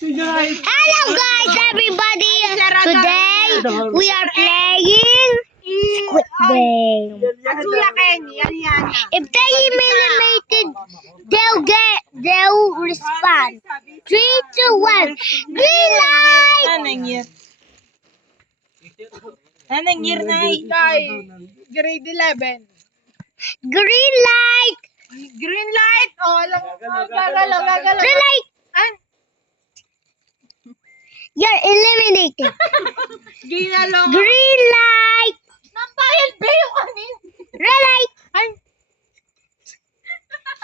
Hello guys, everybody. Today we are playing Squid Game. If they eliminated, they'll respond. 3, 2, 1. Green light. Anong year na Grade 11. Green light. Green light. Oh, alam mo. Gagalaw. Green light. You're eliminated. Ginalong. Green light. Nampayad ba yung kanin? Red light.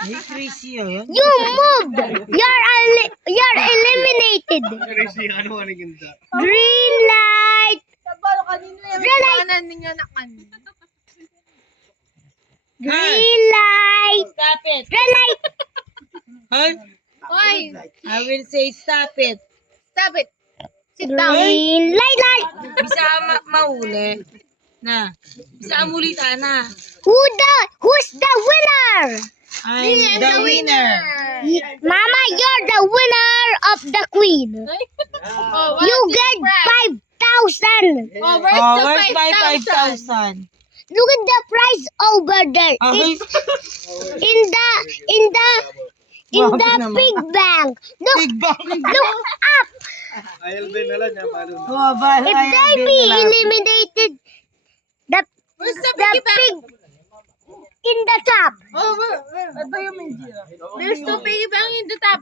Hey, Tracy, yun? You moved. You're eliminated. Green light. Sabalo kanina yung Red light. iwanan ninyo na kanin. Green light. Stop it. Red light. Huh? Hoy, I will say stop it. stop it. Sit down. Green light. Bisa mahuli. Na. Bisa muli sana. Who's the winner? I'm the winner. Mama, you're the winner of the queen. Oh, what You is get prize? 5,000. Oh, where's Oh, the where's my 5,000? 5,000? Look at the prize over there. Okay. It's in the Bakit naman? big bank. Look, Big bang. look up. Oh, bye. If they be eliminated, the Where's the the piggy bank? pig in the top. Oh, where? Ano yung Minjira? There's two piggy bank in the top.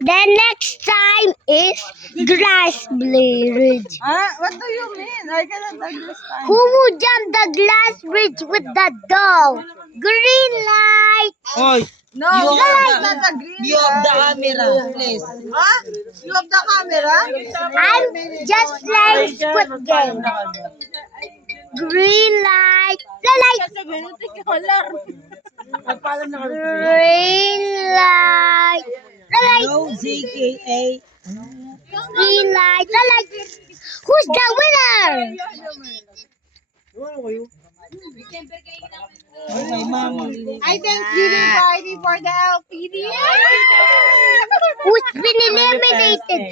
The next time is glass bridge. What do you mean? I cannot understand. Who would jump the glass bridge with the dog? Green light. Oy, No, You that's have not the green view of the light. camera, please. Huh? You have the camera? I'm just playing Squid Game. Green light. Red light. Green light. Red light. No, ZKA. Green light. Red light. Who's the winner? Okay, ma'am. I Thanksgiving party for the LPD. Who's been eliminated?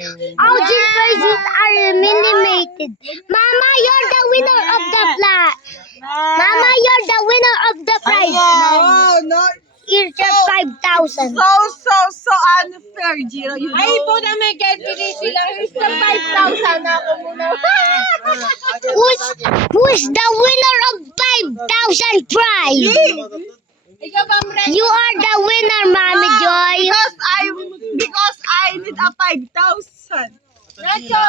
All these persons are eliminated. Mama, you're the winner of the flag. Mama, you're the winner of the prize. Oh, no. Here's your 5,000. So unfair, Giro. Ay, po na may candidacy sila. Here's the 5,000 na ako muna. Who's the winner of 5,000 prize? Ikaw ba, Mre? You are the winner, Mommy Joy. Because I need a 5,000. Nacho!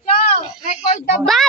Cho, record the Bye!